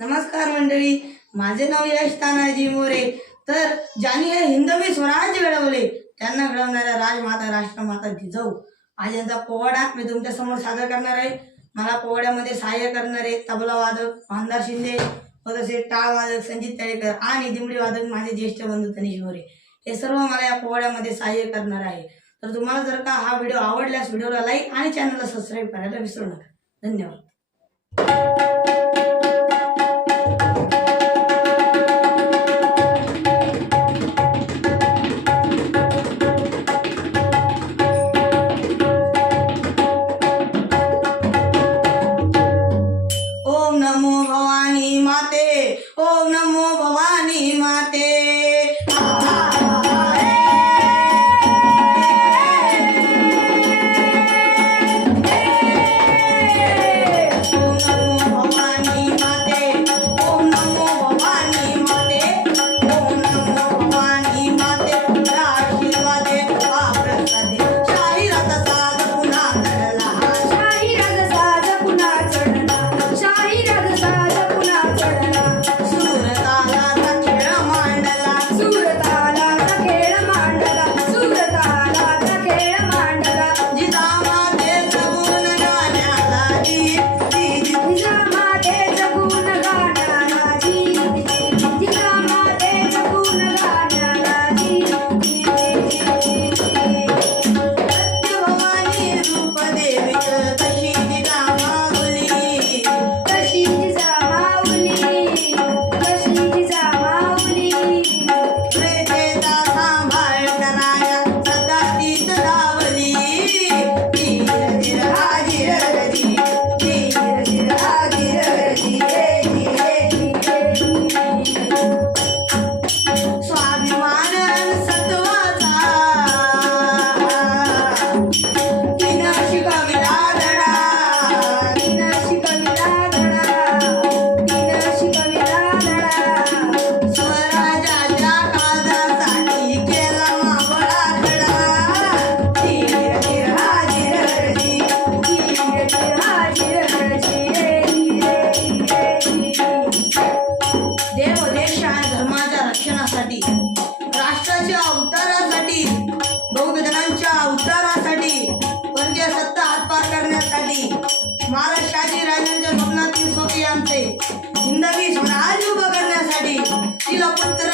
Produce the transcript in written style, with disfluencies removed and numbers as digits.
नमस्कार मंडळी, माझे नाव यश तानाजी मोरे। तर ज्यांनी हे हिंदवी स्वराज्य घडवले त्यांना घडवणाऱ्या राजमाता राष्ट्रमाता जिजाऊ आज यांचा पोवाडा मी तुमच्या समोर सादर करणार आहे। मला पोवाड्यामध्ये सहाय्य करणारे तबला वादक मानदार शिंदे व तसेच टाळ वादक संजीत तळेकर आणि दिमडी वादक माझे ज्येष्ठ बंधू तनिष मोरे हे सर्व मला या पोवाड्यामध्ये सहाय्य करणार आहे। तर तुम्हाला जर का हा व्हिडिओ आवडल्यास व्हिडिओला लाईक आणि चॅनलला सबस्क्राईब करायला विसरू नका। धन्यवाद। ओम नमो भवानी माते, ओम नमो भवानी माते। राष्ट्राच्या अवतारासाठी, बौद्ध धर्माच्या अवतारासाठी, वर्गीय सत्ता हातपार करण्यासाठी, महाराष्ट्राची राजांच्या स्वप्नातील स्वप्ने आमचे हिंदवी स्वराज्य उभं करण्यासाठी तिला पुत्र